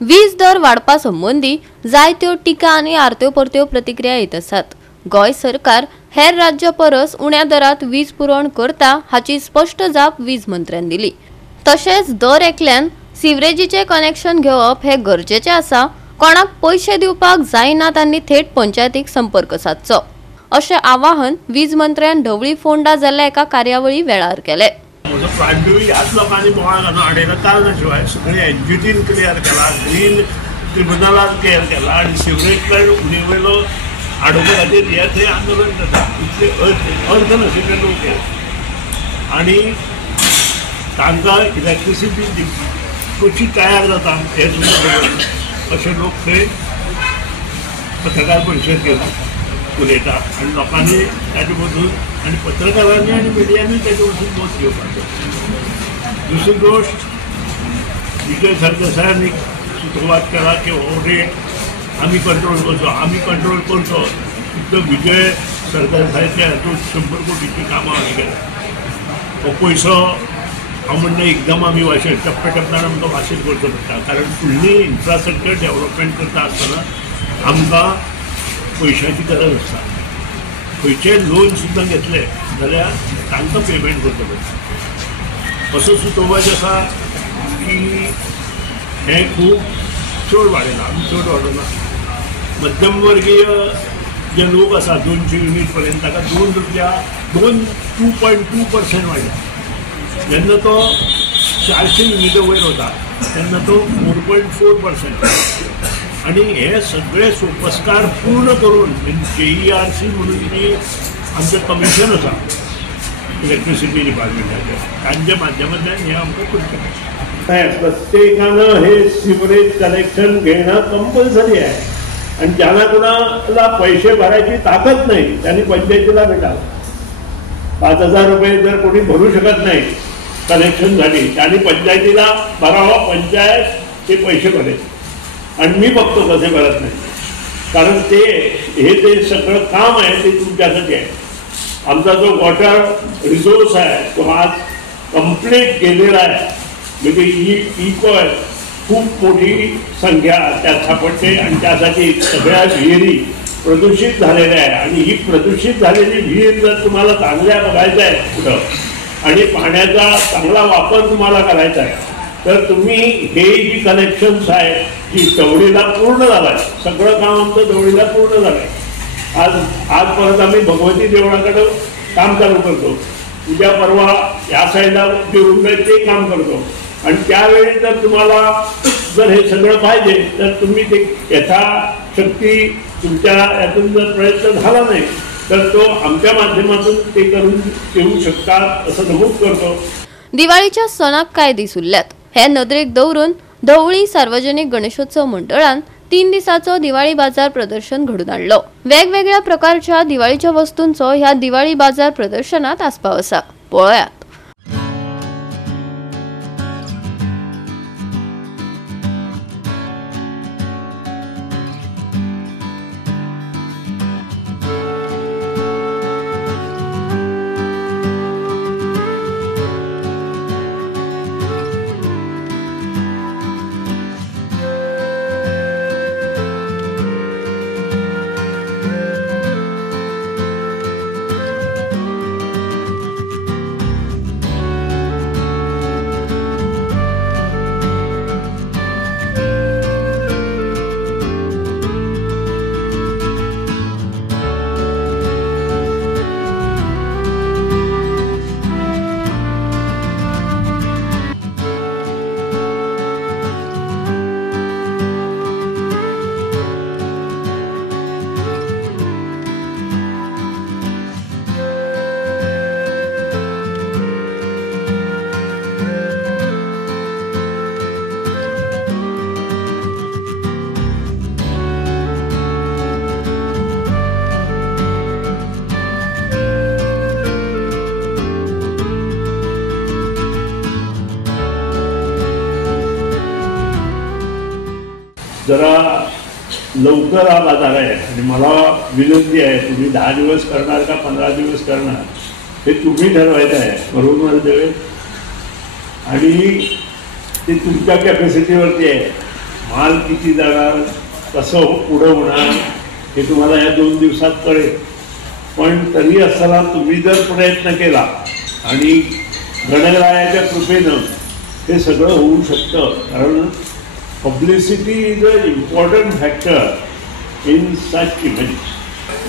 वीज दर वाडपा संबंधी जायत्यो टिका आणि आरत्यो परत्यो प्रतिक्रिया येत आसात। गोय सरकार हेर राज्य परस उण्या दरात वीज पुरवण करता हाची स्पष्ट जाप वीज मंत्र्यान दिली। तशेंच दर एकल्यान सिवरेजीचे कनेक्शन घेवप हे गरजेचे आसा। कोणाक पैसे दिवपाक जायना तांणी थेट पंचायतीक संपर्क साधचो अशें आवाहन वीज मंत्र्यान ढवळी फोंडा जाल्ल्या एका कार्यावळी वेळार केले। ह्याच लोकांनी बोवाळ घालून हाडयला शिवाय सगळे एनजीटीन क्लियर केला, ग्रीन ट्रिब्युनलान क्लियर केला आणि सिवरेज उणी वयलो हाडोवपा खातीर हे थंय आंदोलन जाता। इतले अर्थ नाशिल्ले लोक आनी तांकां इलेक्ट्रिसिटी कशी तयार जाता हे सुद्दां खबर ना। अशे लोक थंय पत्रकार परिशद घेवन उलयता आनी लोकांनी ताचे बद्दल आनी पत्रकारांनी आनी मिडियांनी ताचे बद्दल बोध घेवपाचो। दुसरी गोष्ट विजय सरदेसायान एक सुतोवाद केला की हो रेट आमी कंट्रोल करचो तितलो विजय सरदेसायाच्या हातूंत 100 कोटीची कामां हांवें केल्या। हो पयसो हांव म्हणटा एकदम आमी वाशीत टप्प्याटप्प्यान आमकां वाशीत करचो पडटा, कारण फुडली इन्फ्रास्ट्रक्चर डेवलपमेंट करता आसतना आमकां पयशांची गरज आसता। खंयचेय लोन सुद्दां घेतले जाल्यार तांकां पेमेंट करचो पडटा। असो सुतोवाद आसा की हें खूब चड वाडयलां, आमी चड वाडोवना। मध्यमवर्गीय जे लोक आसा 200 युनिट पर्यंत ताका 2 रुपया 2.2% वाडला। जेन्ना तो 400 युनिटो वयर वता तेन्ना तो 4.4%। आनी हे सगळे सोपस्कार पूर्ण करून JERC म्हणून जी आमचें कमिशन आसा इलेक्ट्रिसिटी डिपार्टमेंटाचें तांच्या माध्यमांतल्यान हें आमकां करचें पडटा। प्रत्येकानं हे सिवरेज कनेक्शन घेणं कंपल्सरी आहे आणि ज्यांना कुणाला पैसे भरायची ताकद नाही त्यांनी पंचायतीला भेटावं। 5,000 रुपये जर कोणी भरू शकत नाही कनेक्शन झाली त्यांनी पंचायतीला भरावं, पंचायत ते पैसे भरेल आणि मी बघतो कसे भरत नाही, कारण हे सगळं काम आहे ते तुमच्यासाठी आहे। आमचा जो वॉटर रिसोर्स आहे तो आज कंप्लीट गेलेला आहे, म्हणजे इको खूप मोठी संख्या त्यात सापडते आणि त्यासाठी सगळ्या विहिरी प्रदूषित झालेल्या आहे। आणि ही प्रदूषित झालेली विहीर जर तुम्हाला चांगल्या बघायचं आहे कुठं आणि पाण्याचा चांगला वापर तुम्हाला करायचा आहे तर तुम्ही हे जी कनेक्शन्स आहेत की दवडीला पूर्ण झालाय, सगळं काम आमचं दवडीला पूर्ण झालंय। आज परत आम्ही भगवती देवळाकडे काम चालू करतो, उद्या परवा या साईडला जे रूम आहे ते काम करतो आणि त्यावेळी जर तुम्हाला जर हे सगळं पाहिजे तर तुम्ही ते यथाशक्ती तुमच्या यातून जर प्रयत्न झाला नाही तर तो आमच्या माध्यमातून ते करून देऊ शकतात असं नमूद करतो। दिवाळीच्या सणाक काय दीस उरल्यात हे नदरेक दवरून ढवळी सार्वजनिक गणेशोत्सव मंडळान 3 दिसाचो दिवाळी बाजार प्रदर्शन घडून हाडलो। वेगवेगळ्या प्रकारच्या दिवाळीच्या वस्तूंचो ह्या दिवाळी बाजार प्रदर्शनात आस्पाव आसा। पळयात। जरा लवकर हा बाजार आहे आणि मला विनंती आहे तुम्ही 10 दिवस करणार का 15 दिवस करणार हे तुम्ही ठरवायचं आहे, बरोबर मला देवे, आणि ते तुमच्या कॅपॅसिटीवरती आहे। माल किती जाणार, कसं पुढं होणार हे तुम्हाला या 2 दिवसात कळेल. पण तरी असताना तुम्ही जर प्रयत्न केला आणि गणरायाच्या कृपेनं हे सगळं होऊ शकतं. कारण publicity is a important factor in such events.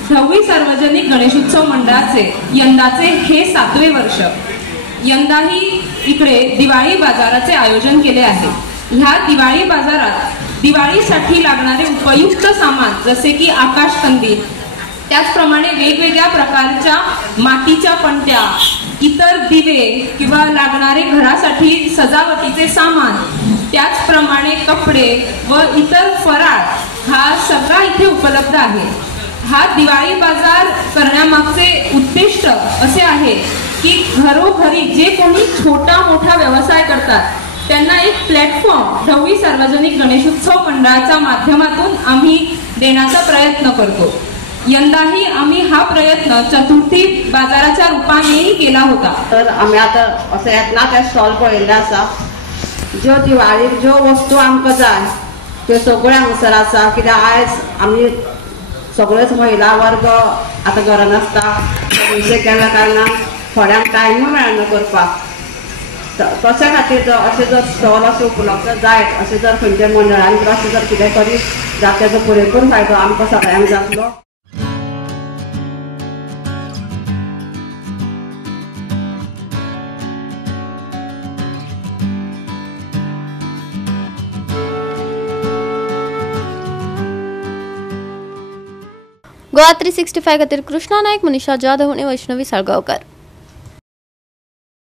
ढवळी सार्वजनिक गणेशोत्सव मंडळाचे यंदाचे हे 7वे वर्ष. यंदाही इकडे दिवाळी बाजाराचे आयोजन केले आहे. ह्या दिवाळी बाजारात दिवाळीसाठी लागणारे उपयुक्त सामान जसे की आकाशकंदील, त्याचप्रमाणे वेगवेगळ्या प्रकारच्या मातीच्या पणत्या, इतर दिवे किंवा लागणारे घरासाठी सजावटीचे सामान, त्याचप्रमाणे कपडे व इतर फराळ हा सगळा इथे उपलब्ध आहे. हा दिवाळी बाजार करण्यामागचे उद्दिष्ट असे आहे की घरोघरी जे कोणी छोटा मोठा व्यवसाय करतात त्यांना एक प्लॅटफॉर्म ढवळी सार्वजनिक गणेशोत्सव मंडळाच्या माध्यमातून आम्ही देण्याचा प्रयत्न करतो. यंदाही आम्ही हा प्रयत्न चतुर्थी बाजाराच्या रूपानेही केला होता. तर आम्ही आता असं येतना ते स्टॉल पळयल्ले आसा. ज्यो दिवाळीक ज्यो वस्तू आमकां जाय त्यो सगळ्यो हांगसर आसा. कित्याक आयज आमी सगळेच महिला वर्ग आतां घरान आसता. पयशे केल्या कारणान थोड्यांक टायमूय मेळना करपाक. तशे खातीर अशे जर स्टॉल अशे उपलब्ध जायत, अशे जर खंयच्या मंडळांनी अशें जर कितें करीत जाल्यार तेजो पुरेपूर फायदो आमकां सगळ्यांक जातलो. गोवा 365 खातीर कृष्णा नायक, मनीषा जाधव आणि वैष्णवी साळगांवकर.